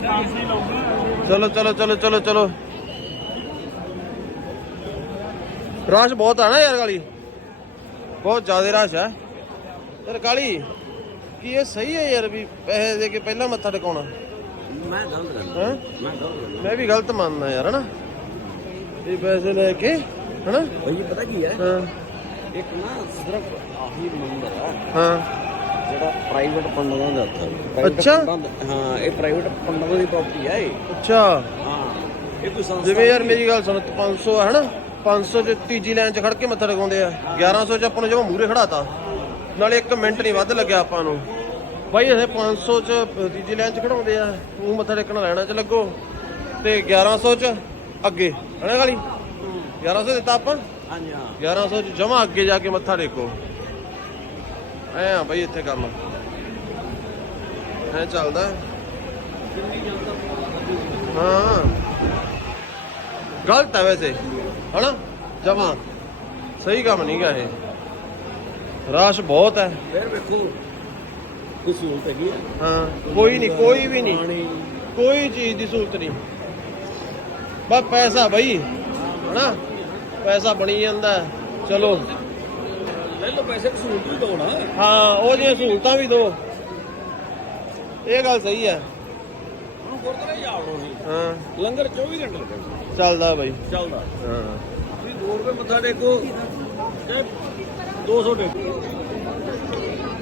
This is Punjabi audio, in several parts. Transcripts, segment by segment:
ਚਲੋ ਚਲੋ ਚਲੋ ਚਲੋ ਚਲੋ। ਰਸ਼ ਬਹੁਤ ਆ ਨਾ ਯਾਰ ਕਾਲੀ। ਬਹੁਤ ਜ਼ਿਆਦਾ ਰਸ਼ ਹੈ ਯਾਰ ਕਾਲੀ ਕੀ ਇਹ ਸਹੀ ਹੈ ਯਾਰ ਵੀ ਪੈਸੇ ਦੇ ਕੇ ਪਹਿਲਾਂ ਮੱਥਾ ਟਿਕਾਉਣਾ? ਮੈਂ ਗਲਤ ਕਰਦਾ ਹੈ? ਮੈਂ ਗਲਤ ਮੈਂ ਵੀ ਗਲਤ ਮੰਨਦਾ ਯਾਰ ਹਨਾ? ਇਹ ਪੈਸੇ ਲੈ ਕੇ ਹਨਾ? ਭਾਈ ਪਤਾ ਕੀ ਹੈ? ਹਾਂ। ਇੱਕ ਨਾ ਸਿਰਫ ਆਹੀ ਮੰਦਰ ਹਾਂ। ਜਿਹੜਾ ਪ੍ਰਾਈਵੇਟ ਪੰਡਤਾਂ ਦਾ Private ਅੱਛਾ। ਹਾਂ ਇਹ ਪ੍ਰਾਈਵੇਟ ਪੰਡਤਾਂ ਦੀ ਪ੍ਰਾਪਰਟੀ ਹੈ ਇਹ। ਅੱਛਾ। ਹਾਂ ਇਹ ਕੋਈ ਸੰਸਥਾ ਜਿਵੇਂ ਯਾਰ ਮੇਰੀ ਗੱਲ ਸੁਣ 500 ਹੈ ਹਨਾ? 500 ਚ ਤੀਜੀ ਲਾਈਨ 'ਚ ਖੜ ਕੇ ਮੱਥਾ ਟਿਕਾਉਂਦੇ ਆ। 1100 ਚ ਆਪਾਂ ਨੂੰ ਜਮਾ ਮੂਰੇ ਖੜਾਤਾ। ਨਾਲੇ 1 ਮਿੰਟ ਨਹੀਂ ਵੱਧ ਲੱਗਿਆ ਆਪਾਂ ਨੂੰ। ਬਾਈ ਇਹ 500 ਚ ਤੀਜੀ ਲਾਈਨ 'ਚ ਖੜਾਉਂਦੇ ਆ। ਉਹ ਮੱਥਾ ਟੇਕਣ ਲੈਣਾ 'ਚ ਲੱਗੋ। ਤੇ 1100 ਚ ਅੱਗੇ ਹਨਾ ਗਾਲੀ? 1100 ਦਿੱਤਾ ਆਪਾਂ? ਹਾਂਜੀ ਹਾਂ। 1100 ਚ ਜਮਾ ਅੱਗੇ ਜਾ ਕੇ ਮੱਥਾ ਟੇਕੋ। ਐ ਆ ਬਾਈ ਇੱਥੇ ਕੰਮ। ਐ ਚੱਲਦਾ? ਹਾਂ। ਗਲਤ ਹੈ ਵੈਸੇ। ਹਨਾ? ਜਮਾ। ਸਹੀ ਕੰਮ ਨਹੀਂ ਗਾ ਇਹ। ਰਾਸ਼ ਬਹੁਤ ਹੈ ਫਿਰ ਵੇਖੋ ਕੋਈ ਸਹੂਲਤ ਹੈਗੀ ਹੈ ਕੋਈ ਨਹੀਂ ਕੋਈ ਵੀ ਨਹੀਂ ਕੋਈ ਚੀਜ਼ ਦੀ ਸਹੂਲਤ ਨਹੀਂ ਬਸ ਪੈਸਾ ਬਈ। ਹਨਾ? ਪੈਸਾ ਬਣੀ ਜਾਂਦਾ। ਚਲੋ। ਲੈ ਪੈਸੇ ਸਹੂਲਤ ਵੀ ਦੋ ਨਾ। ਹਾਂ ਉਹਦੀਆਂ ਸਹੂਲਤਾਂ ਵੀ ਦੋ ਇਹ ਗੱਲ ਸਹੀ ਹੈ। ਹੁਣ ਗੁਰਦੁਆਰੇ ਜਾਵੜੋ ਨਹੀਂ ਹਾਂ। ਲੰਗਰ 24 ਘੰਟੇ ਲੱਗਣਗੇ ਚੱਲਦਾ ਬਈ। ਚੱਲਦਾ। ਹਾਂ। ਤੁਸੀਂ 2 ਰੁਪਏ ਮੱਥਾ ਟੇਕੋ ਤੇ 200 ਟੇਕੋ।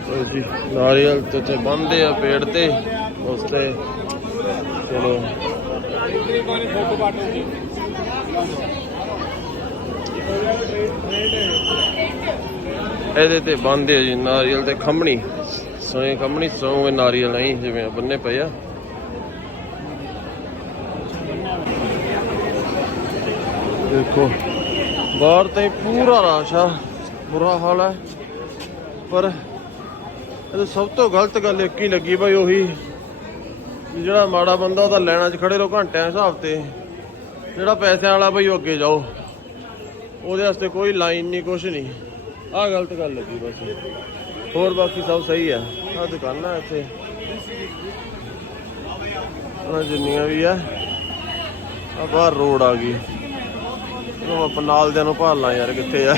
ਲਓ ਜੀ ਨਾਰੀਅਲ ਤੇ ਤੇ ਬੰਦੇ ਆ ਪੇੜ ਤੇ। ਉਸ ਤੇ ਚਲੋ। ਇਹਦੇ ਤੇ ਬੰਦੇ ਆ ਜੀ ਨਾਰੀਅਲ ਤੇ ਖੰਮਣੀ ਸੋਏ ਖੰਮਣੀ ਸੋਏ ਨਾਰੀਅਲ ਨਹੀਂ ਜਿਵੇਂ ਬੰਨੇ ਪਏ ਆ। ਦੇਖੋ, ਬਾਹਰ ਤੇ ਪੂਰਾ ਰਾਸ਼ ਆ, ਬੁਰਾ ਹਾਲ ਹੈ ਪਰ ਇਹ ਸਭ ਤੋਂ ਗਲਤ ਗੱਲ ਇੱਕ ਹੀ ਲੱਗੀ ਭਾਈ ਉਹੀ ਜਿਹੜਾ ਮਾੜਾ ਬੰਦਾ ਉਹਦਾ ਲੈਣਾ 'ਚ ਖੜੇ ਰਹੋ ਘੰਟਿਆਂ ਦੇ ਹਿਸਾਬ ਤੇ। ਜਿਹੜਾ ਪੈਸਿਆਂ ਵਾਲਾ ਬਈ ਉਹ ਅੱਗੇ ਜਾਓ। ਉਹਦੇ ਵਾਸਤੇ ਕੋਈ ਲਾਈਨ ਨਹੀਂ ਕੁਛ ਨਹੀਂ ਆਹ ਗਲਤ ਗੱਲ ਲੱਗੀ ਬਸ। ਹੋਰ ਬਾਕੀ ਸਭ ਸਹੀ ਆ ਆਹ ਦੁਕਾਨਾਂ ਇੱਥੇ। ਆਹ ਜਿੰਨੀਆਂ ਵੀ ਆ ਆ ਬਾਹਰ ਰੋਡ ਆ ਗਈ। ਉਹ ਆਪਾਂ ਨਾਲ ਦੇ ਨੂੰ ਭਾਲ ਲਾਂ ਯਾਰ ਕਿੱਥੇ ਆ।